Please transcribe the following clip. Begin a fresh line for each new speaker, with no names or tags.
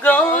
Kara